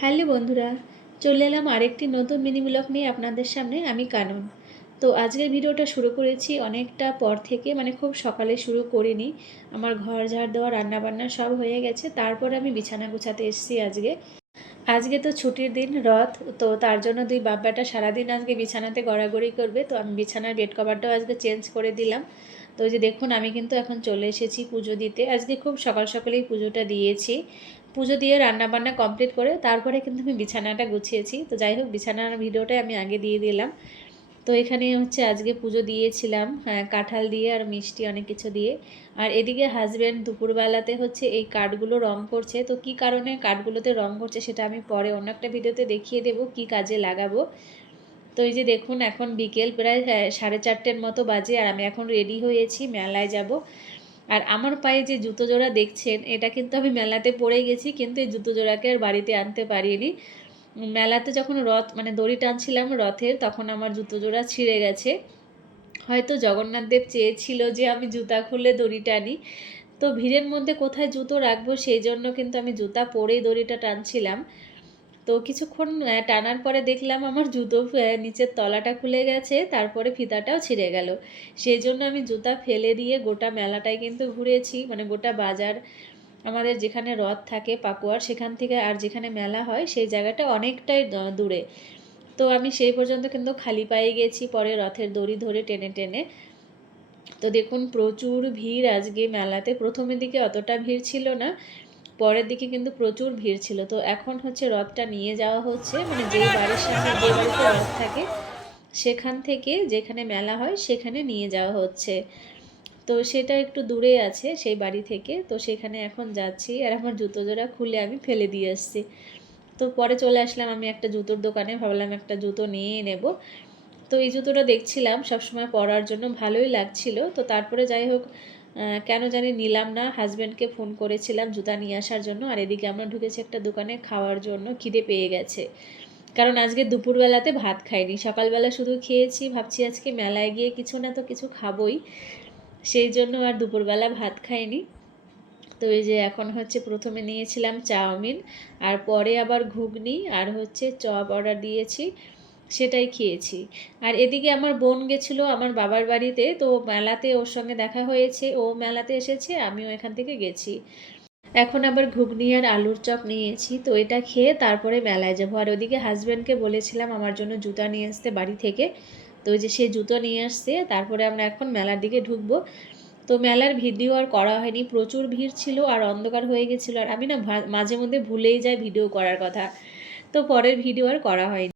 Hello বন্ধুরা, চলে এলাম আরেকটি নতুন মিনি ব্লগ নিয়ে আপনাদের সামনে। আমি কানন। তো আজকের ভিডিওটা শুরু করেছি অনেকটা পর থেকে, মানে খুব সকালে শুরু করিনি। আমার ঘর ঝাড় দেওয়া, রান্নাবান্না সব হয়ে গেছে, তারপরে আমি বিছানা গুছাতে এসেছি। আজকে তো ছুটির দিন, রথ। তো তার জন্য দুই বাপ বেটা সারাদিন আজকে বিছানাতে গড়াগড়ি করবে। তো আমি বিছানার বেড কভারটাও আজকে চেঞ্জ করে দিলাম। তো যে দেখুন, আমি কিন্তু এখন চলে এসেছি পুজো দিতে। আজকে খুব সকাল সকালেই পুজোটা দিয়েছি। পুজো দিয়ে রান্নাবান্না কমপ্লিট করে তারপরে কিন্তু আমি বিছানাটা গুছিয়েছি। তো যাই হোক, বিছানার ভিডিওটাই আমি আগে দিয়ে দিলাম। তো এখানে হচ্ছে আজকে পুজো দিয়েছিলাম, হ্যাঁ, কাঁঠাল দিয়ে আর মিষ্টি অনেক কিছু দিয়ে। আর এদিকে হাজব্যান্ড দুপুরবেলাতে হচ্ছে এই কাঠগুলো রং করছে। তো কি কারণে কাঠগুলোতে রং করছে সেটা আমি পরে অন্য একটা ভিডিওতে দেখিয়ে দেবো কি কাজে লাগাবো। তো এই যে দেখুন, এখন বিকেল প্রায় 4:30 মতো বাজে, আর আমি এখন রেডি হয়েছি, মেলায় যাব। আর আমার পায়ে যে জুতো জোড়া দেখছেন, এটা কিন্তু আমি মেলাতে পরে গেছি, কিন্তু এই জুতো জোড়াকে আর বাড়িতে আনতে পারিনি। মেলাতে যখন রথ মানে দড়ি টানছিলাম রথের, তখন আমার জুতো জোড়া ছিঁড়ে গেছে। হয়তো জগন্নাথ দেব চেয়েছিল যে আমি জুতা খুলে দড়ি টানি। তো ভিড়ের মধ্যে কোথায় জুতো রাখবো, সেই জন্য কিন্তু আমি জুতা পরেই দড়িটা টানছিলাম। তো কিছুক্ষণ টানার পরে দেখলাম আমার জুতো নিচের তলাটা খুলে গেছে, তারপরে ফিতাটাও ছিঁড়ে গেল। সেই জন্য আমি জুতা ফেলে দিয়ে গোটা মেলাটাই কিন্তু ঘুরেছি, মানে গোটা বাজার। আমাদের যেখানে রথ থাকে পাকুয়ার, সেখান থেকে আর যেখানে মেলা হয় সেই জায়গাটা অনেকটাই দূরে। তো আমি সেই পর্যন্ত কিন্তু খালি পায়ে গেছি, পরে রথের দড়ি ধরে টেনে টেনে। তো দেখুন, প্রচুর ভিড় আজকে মেলাতে। প্রথমের দিকে অতটা ভিড় ছিল না, পরের দিকে কিন্তু প্রচুর ভিড় ছিল। তো এখন হচ্ছে রথটা নিয়ে যাওয়া হচ্ছে, মানে যেই বাড়ির সামনে যে বাড়িতে রথ থাকে সেখান থেকে যেখানে মেলা হয় সেখানে নিয়ে যাওয়া হচ্ছে। তো সেটা একটু দূরে আছে সেই বাড়ি থেকে। তো সেখানে এখন যাচ্ছি, আর আমার জুতো জোড়া খুলে আমি ফেলে দিয়ে আসছি। তো পরে চলে আসলাম আমি একটা জুতোর দোকানে, ভাবলাম একটা জুতো নিয়েই নেব। তো এই জুতোটা দেখছিলাম, সবসময় পরার জন্য ভালোই লাগছিল। তো তারপরে যাই হোক, কেন জানি নিলাম না। হাজব্যান্ডকে ফোন করেছিলাম জুতা নিয়ে আসার জন্য, আর এদিকে আমরা ঢুকেছি একটা দোকানে খাওয়ার জন্য। খিদে পেয়ে গেছে, কারণ আজকে দুপুরবেলাতে ভাত খাইনি, সকালবেলা শুধু খেয়েছি। ভাবছি আজকে মেলায় গিয়ে কিছু না তো কিছু খাবই, সেই জন্য আর দুপুরবেলা ভাত খাইনি। তো এই যে এখন হচ্ছে প্রথমে নিয়েছিলাম চাউমিন, আর পরে আবার ঘুগনি আর হচ্ছে চপ অর্ডার দিয়েছি, সেটাই খেয়েছি। আর এদিকে আমার বোন গেছিলো আমার বাবার বাড়িতে, তো মেলাতে ওর সঙ্গে দেখা হয়েছে, ও মেলাতে এসেছে, আমিও এখান থেকে গেছি। এখন আবার ঘুগনি আর আলুর চপ নিয়েছি, তো এটা খেয়ে তারপরে মেলায় যাবো। আর ওদিকে হাজব্যান্ডকে বলেছিলাম আমার জন্য জুতা নিয়ে আসতে বাড়ি থেকে। তো ওই যে সে জুতো নিয়ে আসছে, তারপরে আমরা এখন মেলার দিকে ঢুকবো। তো মেলার ভিডিও আর করা হয়নি, প্রচুর ভিড় ছিল আর অন্ধকার হয়ে গেছিলো, আর আমি না মাঝে মধ্যে ভুলেই যাই ভিডিও করার কথা। তো পরের ভিডিও আর করা হয়নি।